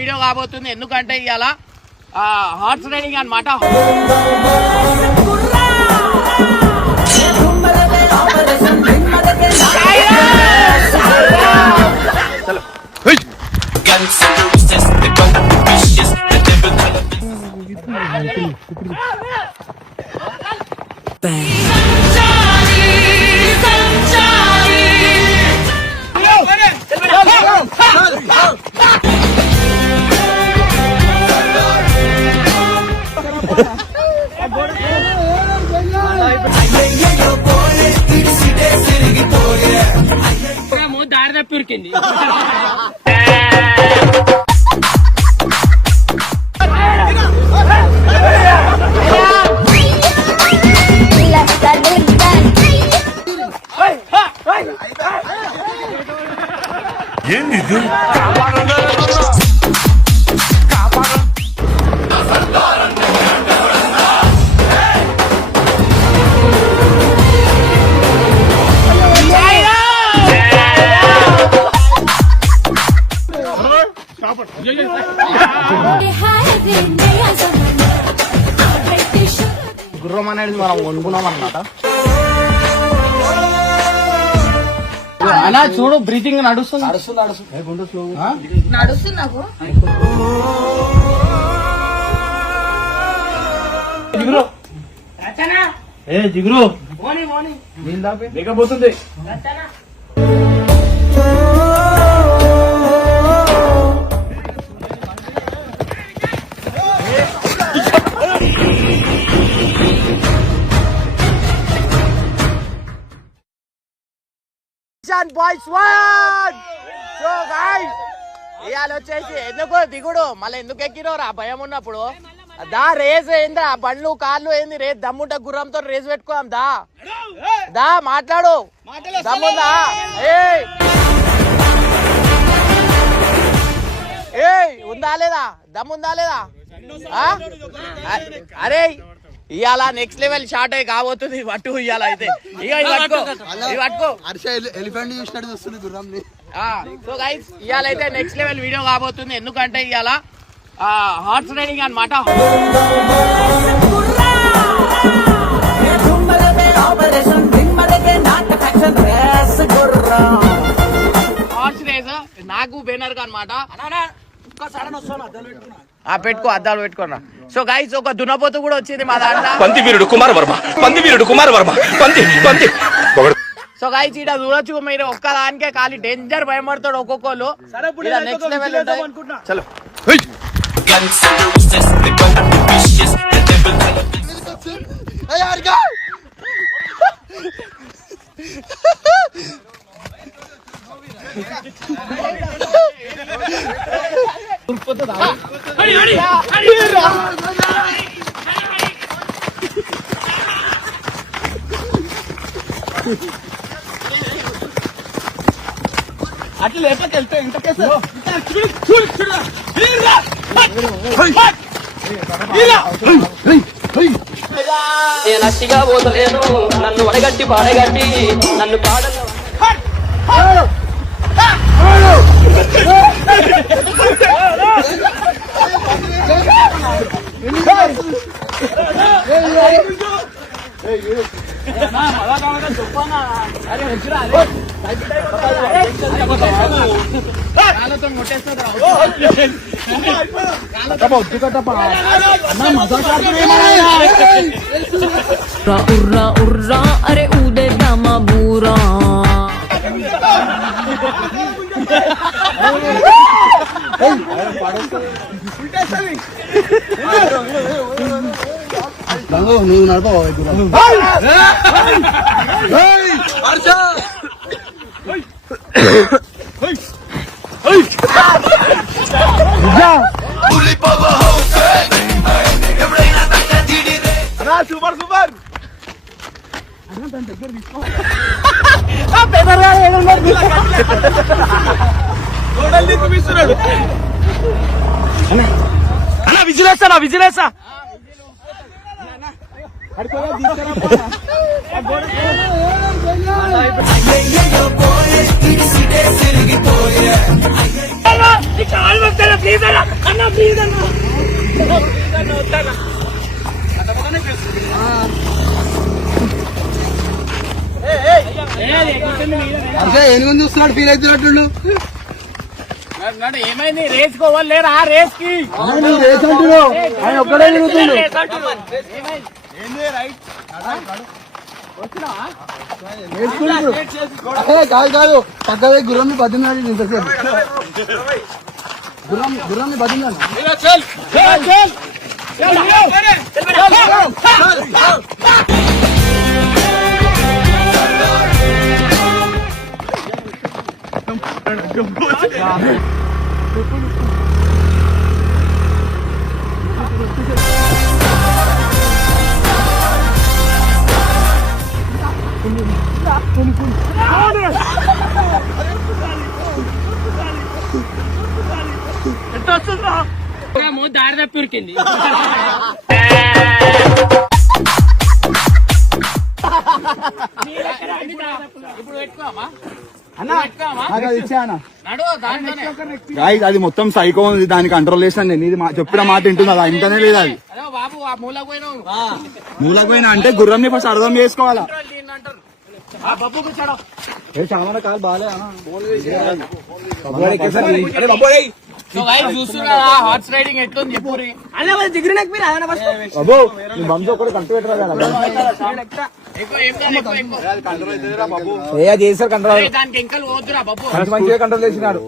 Video కాబోతుంది ఎందుకంటే ఇవాళ హార్స్ రైడింగ్ అన్నమాట. దారి తప్పి ఉరికింది. ఏంది గుర్రం అనేది మనం వండుకున్నాం అన్నమాట. అలా చూడు బ్రీతింగ్ నడుస్తుంది. జిగురు లేకపోతుంది. బాయ్స్ సో గైస్ ఇవాళ వచ్చేసి ఎందుకు దిగుడు మళ్ళీ ఎందుకు ఎక్కినోరా భయం ఉన్నప్పుడు దా రేస్ ఏందా బండ్లు కార్లు ఏంది రేస్ దమ్ముంటే గుర్రంతో రేస్ పెట్టుకోదాం దా మాట్లాడు దమ్ముందా ఏ ఉందా లేదా దమ్ముందా లేదా అరే ఇవాళ నెక్స్ట్ లెవెల్ షార్ట్ అయి కాబోతుంది పట్టు ఇవాళ అయితే ఇక పట్టుకో ఎలిఫెంట్ చూసినట్టు వస్తుంది గుర్రం. సో గైస్ ఇవాళ అయితే నెక్స్ట్ లెవెల్ వీడియో కాబోతుంది ఎందుకంటే ఇవాళ హార్స్ రైడింగ్ అన్నమాట. హార్స్ రేస్ నాకు బెనర్ అన్నమాట. పెట్టుకో అద్దాలు పెట్టుకున్నా. సో గైస్ ఒక దున్నపోతు కూడా వచ్చింది మా దాంట్లో. పంది వీరుడు కుమార్ వర్మ. సో గైస్ ఇక్కడ చూడొచ్చు మీరు ఒక్కదానికే ఖాళీ డేంజర్ భయపడతాడు ఒక్కొక్కరు. నెక్స్ట్ లెవెల్ చలో అట్లా లేపకెళ్తే ఇంతకేసి నేను అట్టిగా పోతలేను నన్ను వడగట్టి పాడగట్టి నన్ను పాడను ఉర్రా ఉర్రా అరే ఊదే దామా బూరా నువ్వు నడపవు సూపర్ సూపర్ అన్నా విజిలేస్తా విజిలేస్తా అదే ఏనుగుని చూస్తున్నాడు ఫీల్ అవుతున్నట్టు ఏమైంది రేస్ కోవలేరా రేస్ కి రేస్ అంటున్నావు ఆయన ఒక్కడే తిరుగుతుండు కాదు కాదు పక్కదే గుర్రం బతిన్నాడు ఇంతసేపు గుర్రం బతిన్నాడు దారి తప్పి ఉరికింది ఇప్పుడు పెట్టుకోమా అది మొత్తం సైకో ఉంది, దాన్ని కంట్రోల్ చేసాను నేను. ఇది చెప్పిన మాట వింటుంది, అది ఇంటనే లేదు. అది బాబు ఆ మూలకు పోయినావు మూలకు పోయినా అంటే గుర్రం ఫస్ట్ అర్థం చేసుకోవాలా. చాలా కాలు బాగా చూస్తున్నా హార్స్ రైడింగ్ ఎట్లుంది చెప్పురి బాబు బంధు ఒకటి కంటు పెట్టరా చేశారు కంట్రోల్, దానికి ఇంకా పోతురా బాబు మంచిగా కంట్రోల్ చేసినారు.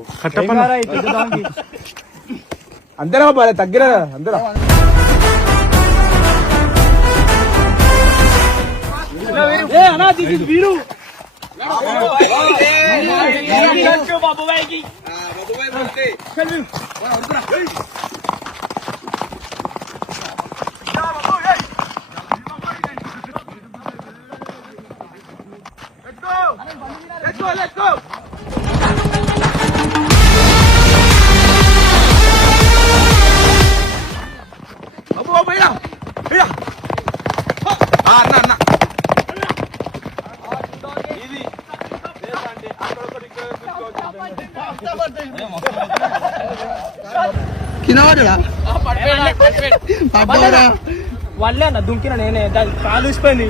అంతేనా బాబు తగ్గిరా అంతేనా వాళ్ళే అన్న దుంకిన నేనే దాని కాలు ఇసిపోయింది.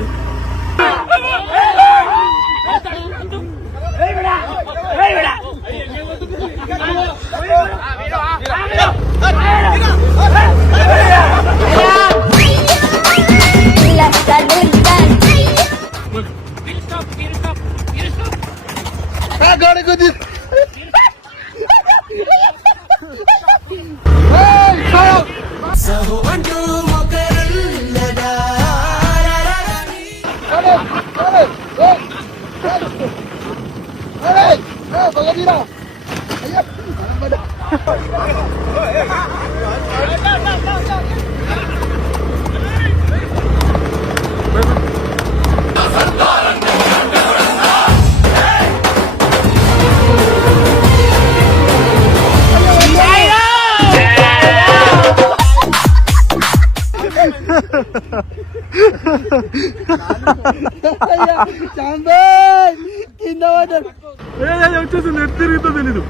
కింద వచ్చేసింది ఎటు తిరుగుతో తెలీదు.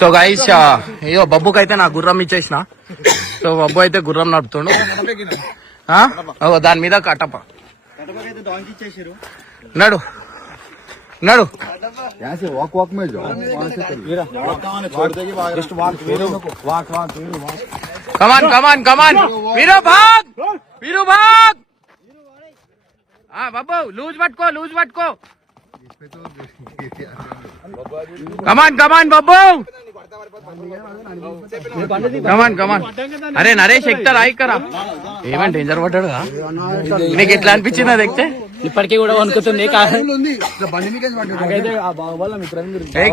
సో గైస్ అయ్యో బబ్బుకి అయితే నా గుర్రం ఇచ్చేసిన. సో బబ్బు అయితే గుర్రం నడుపుతుండు, దాని మీద కట్టప నడు నడు వాక్ వాక్ మే జాओ जस्ट वाक वाक वाक कमान कमान कमान वीरू भाग बाबू लूज पटको कमान कमान बाबू కమాన్ అరే నరేష్ ఎక్కుతారా ఎక్కరా ఏమని డేంజర్ పడ్డాడు నీకు ఎట్లా అనిపించింది అది ఎక్కితే ఇప్పటికీ కూడా వణుకుతుంది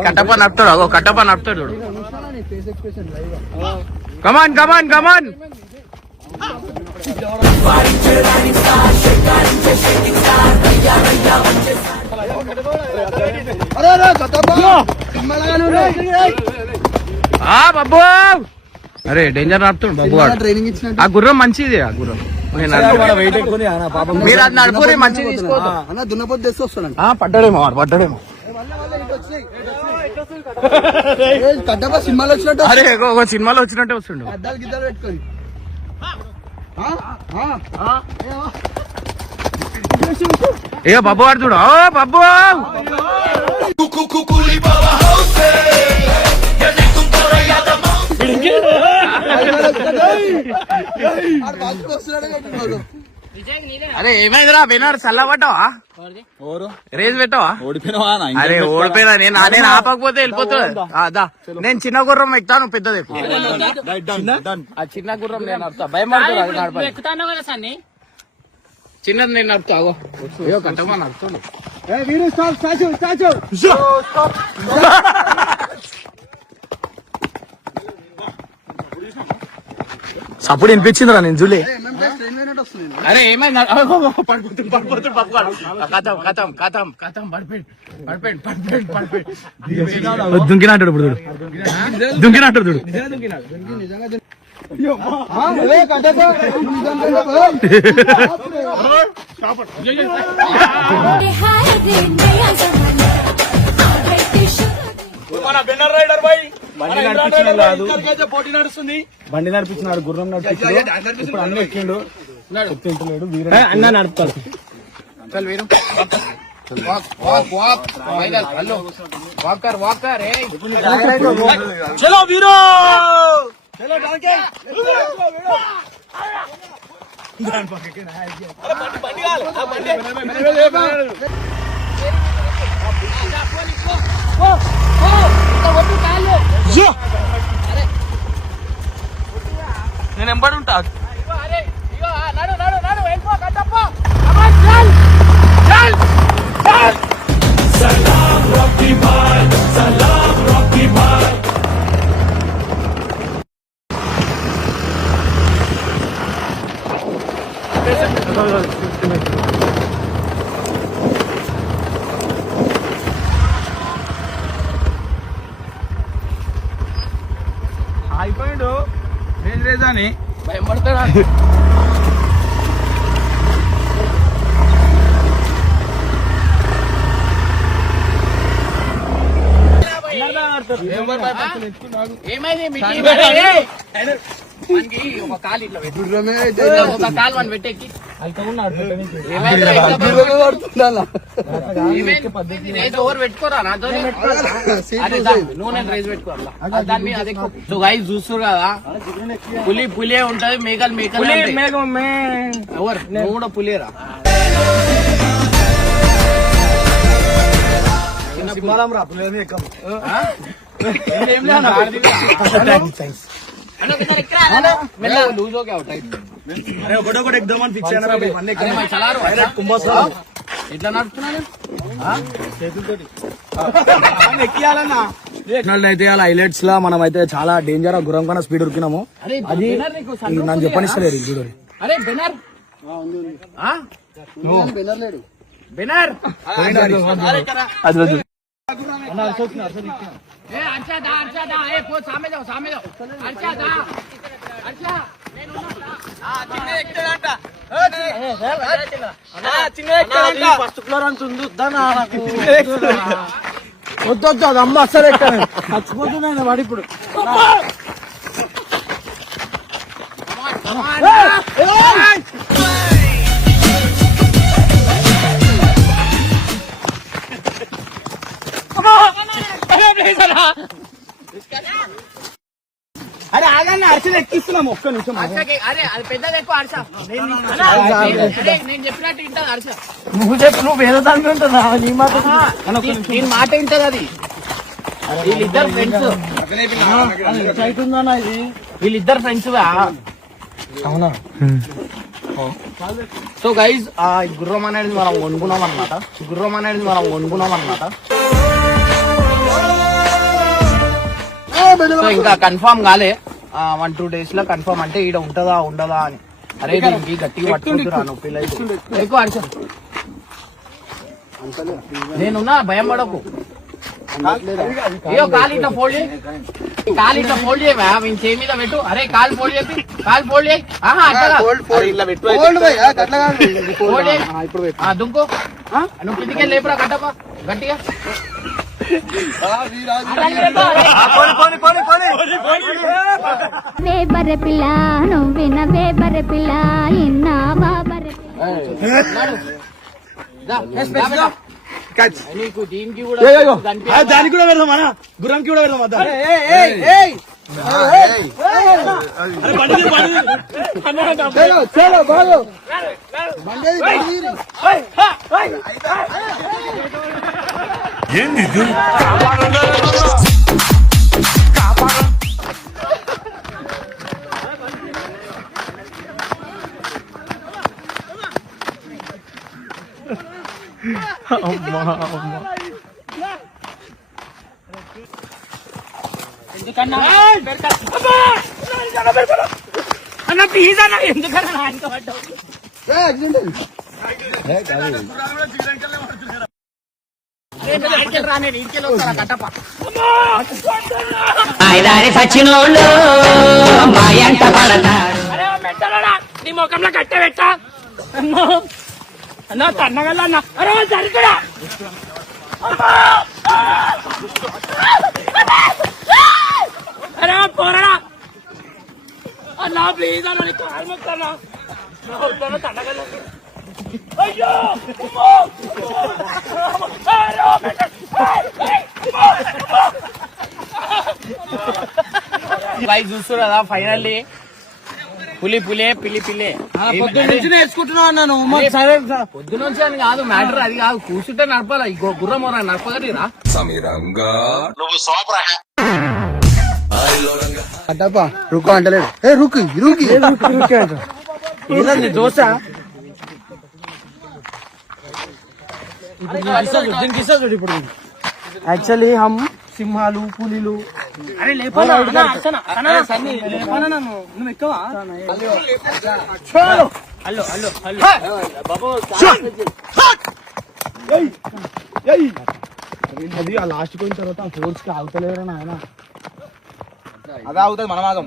కట్టప్ప నడుపుతాడు అగో కట్టప్ప నడుపుతాడు చూడు కమాన్ కమాన్ కమాన్ బాబు అరే డేంజర్ నడుపుతాడు బాబు ఆ గుర్రం మంచిది ఆ గుర్రం మీరు అది నడుపుని మంచిది తీసుకోవద్దు దున్నపోతు తెస్తే వస్తాడు పడ్డాడేమో కట్టప్ప సినిమాలో వచ్చినట్టు అరే ఒక సినిమాలో వచ్చినట్టే వస్తుండు అద్దాలు గిద్దాలు పెట్టుకొని ఏ బాబు వాడు చూడు బాబు అరే ఏమైందిరా వినోడు చల్లబడ్డావా రేజ్ పెట్టావా ఓడిపోయినావా అరే ఓడిపోయినా నేను ఆపకపోతే వెళ్ళిపోతా నేను చిన్న గుర్రం ఎక్కుతాను పెద్దది ఆ చిన్న గుర్రం నేను నడుపుతా భయం పడుతుంది చిన్నది నేను నడుపుతా అయ్యో కట్టమా నడుపుతాను అప్పుడు వినిపించిందిరా నేను చూలే అరే ఏమైంది పడిపోతుంది కథం పడిపోయింది దుంకినట్టు ఇప్పుడు దుంకినట్టు చూడు బండి నడిపించినాడు గుర్రం నడిపించాడు ఇప్పుడు అన్న ఎక్కిండు తింటలేడు అన్న నడుపుతాడు చలో వీరో నేను ఎంబడి ఉంటా అయిపోయిండు అని భయం పడతాడా ఏమైంది ఒక కాలు ఇట్లా ఒక కాలు మనం పెట్టేకి ఓవర్ పెట్టుకోరా నాతో నూనె రైస్ పెట్టుకోవాలా దాన్ని అదే సో గైస్ చూస్తారు కదా పులే ఉంటది మేకలు ఎవరు నువ్వు కూడా పులేరా लूज हो गया అయితే హైలైట్స్ లా మనం అయితే చాలా డేంజర్ గుర్రం కన్నా స్పీడ్ ఉరికినాము అది నన్ను చెప్పనిస్తలేదు చూడు అరే బెనర్ బెనర్ अच्छा दा ए पो सामने जाओ अच्छा दा अच्छा చిన్న ఎక్కడంట చిన్న ఎక్కడంట ఫస్ట్ ఫ్లోర్ అంత ఉందా నాకు వద్దు అది అమ్మ అసలు ఎక్కాను చచ్చిపోతున్నాను వాడు ఇప్పుడు అరే ఆగన్నా అర్చన ఎక్కిస్తున్నాం ఒక్క నిమిషం హర్షకి అరే అది పెద్దది ఎక్కువ హర్ష నేను చెప్పినట్టు వింటది హర్ష నువ్వు చెప్పు నువ్వు వేరే దాని ఉంటుందా నీ మాట నేను మాట వింటది అది వీళ్ళిద్దరు ఫ్రెండ్స్ అవుతుందా ఇది వీళ్ళిద్దరు ఫ్రెండ్స్ అవునా సో గైజ్ ఆ గుర్రం అనేది మనం వండుకున్నాం అనమాట సో ఇంకా కన్ఫర్మ్ కాలే 1-2 days లో కన్ఫర్మ్ అంటే ఈడ ఉంటదా ఉండదా అని అరే దీనికి గట్టిగా పట్టుకుంటురా నొప్పి ఎక్కువ హర్ష నేనున్నా భయం పడకు అయ్యో కాలు ఇట్లా ఫోల్డ్ చేయవా వీని చేయి మీద పెట్టు అరే కాలు ఫోల్డ్ చేయి ఆహా అట్లా ఫోల్డ్ చేయి దుంకు నువ్వు కిందికి లేపురా గట్టపా గట్టిగా బర్రె పిల్ల నువ్విన బర్రె పిల్ల ఇన్నావా బర్రె నీకు దీనికి దానికి కూడా పెడదాం అన్న గుర్రంకి కూడా పెడదాం అద్దా ఏంది ఇది? అన్న ప్లీజ్ అన్న ఎందుకన్నా సచ్చినోళ్ళు మా ఎంట పడతారు నీ ముఖంలో కట్టె పెట్టా అన్న తన్నగల అన్న అరే సరిగ్గా అరే పోరా అన్నా ప్లీజ్ అన్న నీకు కాలు మొక్కుతానా తన్నగల అయ్యో చూస్తున్నా ఫైనల్లీ పులే పిల్లి పొద్దున్న నుంచి నేర్చుకుంటున్నావు అన్నాను పొద్దు నుంచి అని కాదు మ్యాటర్ అది కాదు కూర్చుంటే నడపాలి గుర్రం నడపగలిరా అట్టప్ప రుకు అంటలేడు ఏ రుకి ఏదండి దోశ దీనికి ఇస్తా చూడు ఇప్పుడు యాక్చువల్లీ హమ్ సింహాలు పులిలు అరే నువ్వు ఎక్కవా హలో అది ఆ లాస్ట్ పోయిన తర్వాత ఆ ఫోర్స్ కి ఆగుతలేరా నాయన అదే అవుతుంది మనం ఆగం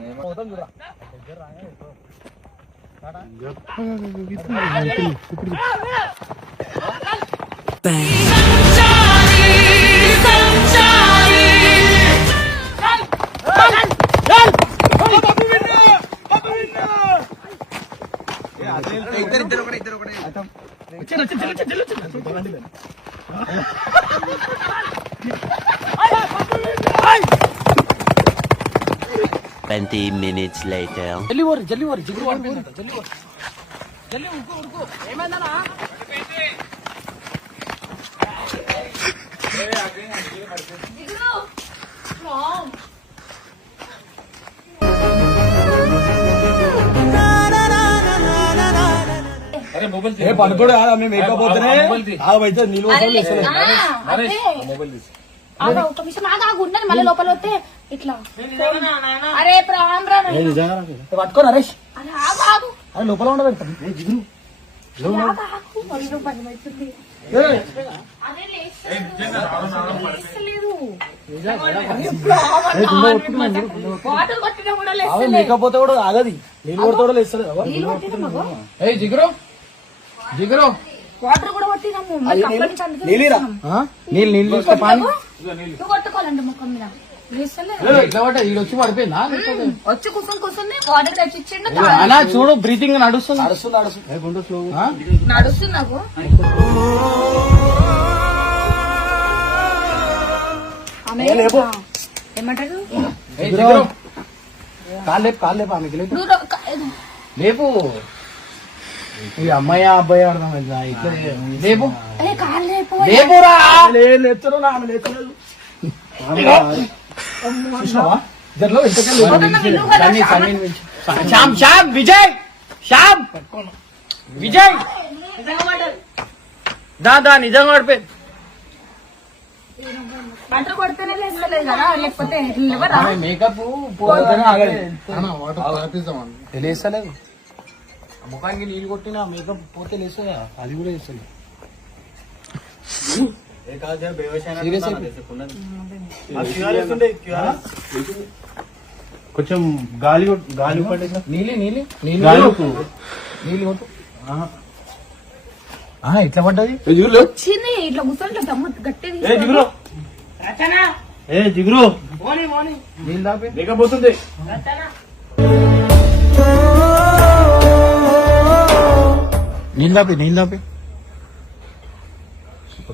minutes later. జల్లి ఉరుకు ఏమైందనా పనుకోడు కాదా మేము ఎక్కకపోతేనే ఆగైతే నీళ్ళు ఒక నిమిషం ఆగున్నది మళ్ళీ లోపల వస్తే ఇట్లా అరే ప్రాణం రా పట్టుకో నరేష్ అరే ఆగు ఆగు అది లోపల ఉండబెడతాం జిగురు ఆగు మళ్ళీ పని అవుతుంది అదే లేస్తలేదు వాటర్ కొట్టినా కూడా లేస్తలేదు లేకపోతే కూడా ఆగది నీళ్ళు కొడితే కూడా లేస్తలేదు నీళ్ళు కొట్టినా మగో జిగురు వాటర్ కూడా కొట్టినాము నీళ్ళిరా నీళ్ళు నువ్వు కొట్టుకోవాలండి ముఖం మీద వచ్చి పడిపోయిందా వచ్చి కూర్చొని వాటర్ తెచ్చిచ్చిండు అలా చూడు బ్రీతింగ్ నడుస్తుంది నడుస్తున్నావు ఏమంటారు కాళ్ళు లేపు ఆమెకి లేపు నువ్వు లేపు ఈ అమ్మాయి అబ్బాయి అర్థమైందా ఇట్లా లేపు కాళ్ళు లేపు లేపురా లేచరు ఆమె లేచలేదు జర్లో శ్యామ్ శ్యామ్ విజయ్ శ్యామ్ విజయ్ దా నిజంగా పడిపోయి పంటలు కొడితేనే లేస్తలేదు కదా లేకపోతే లేవరా మేకప్ పోతేనే తెలియస్తలేదు ముఖానికి నీళ్ళు కొట్టినా మేకప్ పోతే లేస్తుందా అది కూడా వేస్తలేదు కొంచెం గాలి గాలి పడేసా నీళ్ళు గాలి కొట్టు ఇట్లా పడ్డది వచ్చింది ఇట్లా కూర్చొని దమ్ము గట్టిది జిగురు నీళ్ళు దాపి లేకపోతుంది నీళ్ళు దాపి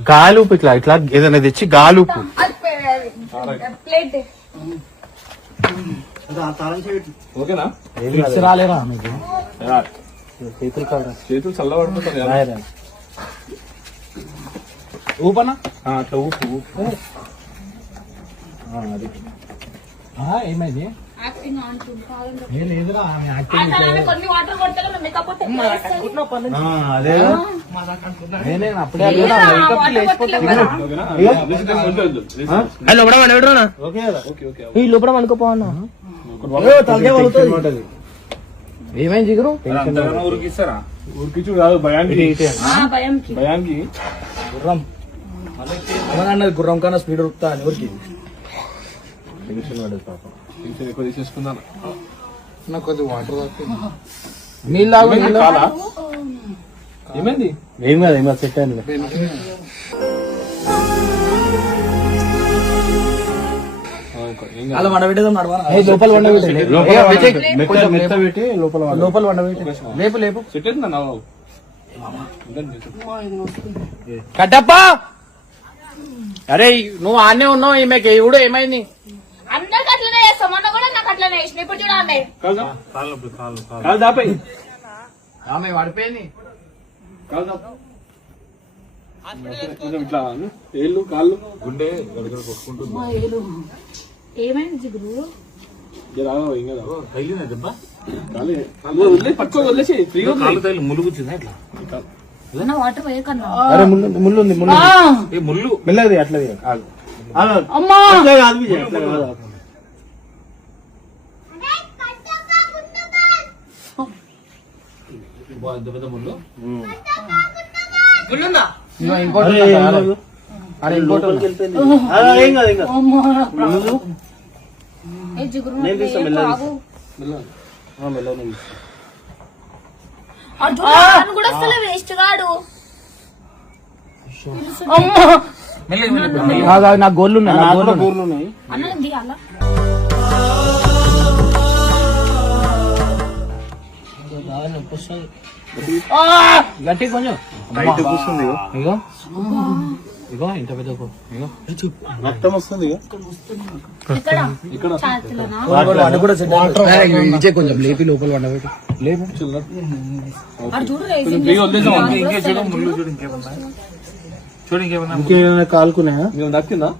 గాలి ఉప్పు ఇట్లా ఇట్లా ఏదైనా తెచ్చి గాలి ఉప్పు ప్లేట్ ఓకేనా ఫిక్స్ రాలేరా మీకు చేతులు చల్లబడిపోతుంది ఊపనా అట్లా ఉప్పు అది ఏమైంది యాక్టింగ్ అంటుంది లేదురా ఆమె యాక్టింగ్ కొన్ని వాటర్ కొడతా మేకపోతే అదే నేనే అప్పుడే మేకప్ లేచిపోతే ఈ లోపల అనుకోపోవన్నా ఏమైంది జిగురు ఊరికిస్తారా ఉరికిచ్చు కాదు భయానికి భయంకి భయానికి గుర్రం అన్నది గుర్రం కన్నా స్పీడ్ ఉరుకుతా అని ఊరికి ఎక్కువ తీసేసుకున్నాను నాకు కొద్దిగా వాటర్ నీళ్ళు తాగు నీళ్ళు కాలా ఏమైంది ఏం కాదు ఏం కాదు సెట్ అయింది అలా వండబెట్టేదాం లోపల మెత్త పెట్టి లోపల వండబెట్టి లేపు లేపు సెట్ అవుతుందా కట్టప్ప అరే నువ్వు ఆనే ఉన్నావు ఈమెకి ఇప్పుడు ఏమైంది అందరికి అట్లనే చేస్తాం మొన్న కూడా నాకు అట్లనే చేసిన ఇప్పుడు చూడండి కాదు దాపై ఆమె పడిపోయింది కొంచెం ఇట్లా ఏళ్ళు కాళ్ళు గుండె గడగడ కొట్టుకుంటుంది ఏమైంది జిగురు వదిలేసి ఫ్రీగా ములుగుచ్చిందా ఇట్లా నా వాటర్ వేయకన్నా అరే ముళ్ళు ఉంది ముళ్ళు మెల్లది అట్లా అమ్మా కాదు విజయ్ అట్లా కాదు పెద్ద ముళ్ళు ఇంకోటి అరే ఇంకోటి ఏం కాదు ఏం కాదు ఏ జిగురు నేను తీస్తా, మెల్లగా ఆగు. మెల్లగా అర్జున్ కూడా అసలు వేస్ట్ గాడు నా గోళ్ళు ఉన్నాయి నా గోళ్ళు గోర్లు ఉన్నాయి అన్నది అలా గట్టి కొంచెం బయట కూర్చుంది ఇగో ఇగో ఇంత పెద్ద ఇగో రక్తం వస్తుంది ఇక్కడ ఛాతీలోనా? వండ కూడా ఇచ్చే కొంచెం లేపి లోపల వండబెట్టి లేపు అటు చూడు రేసింగ్ ఇంకేమైనా కాలుకున్నాయా దక్కిందా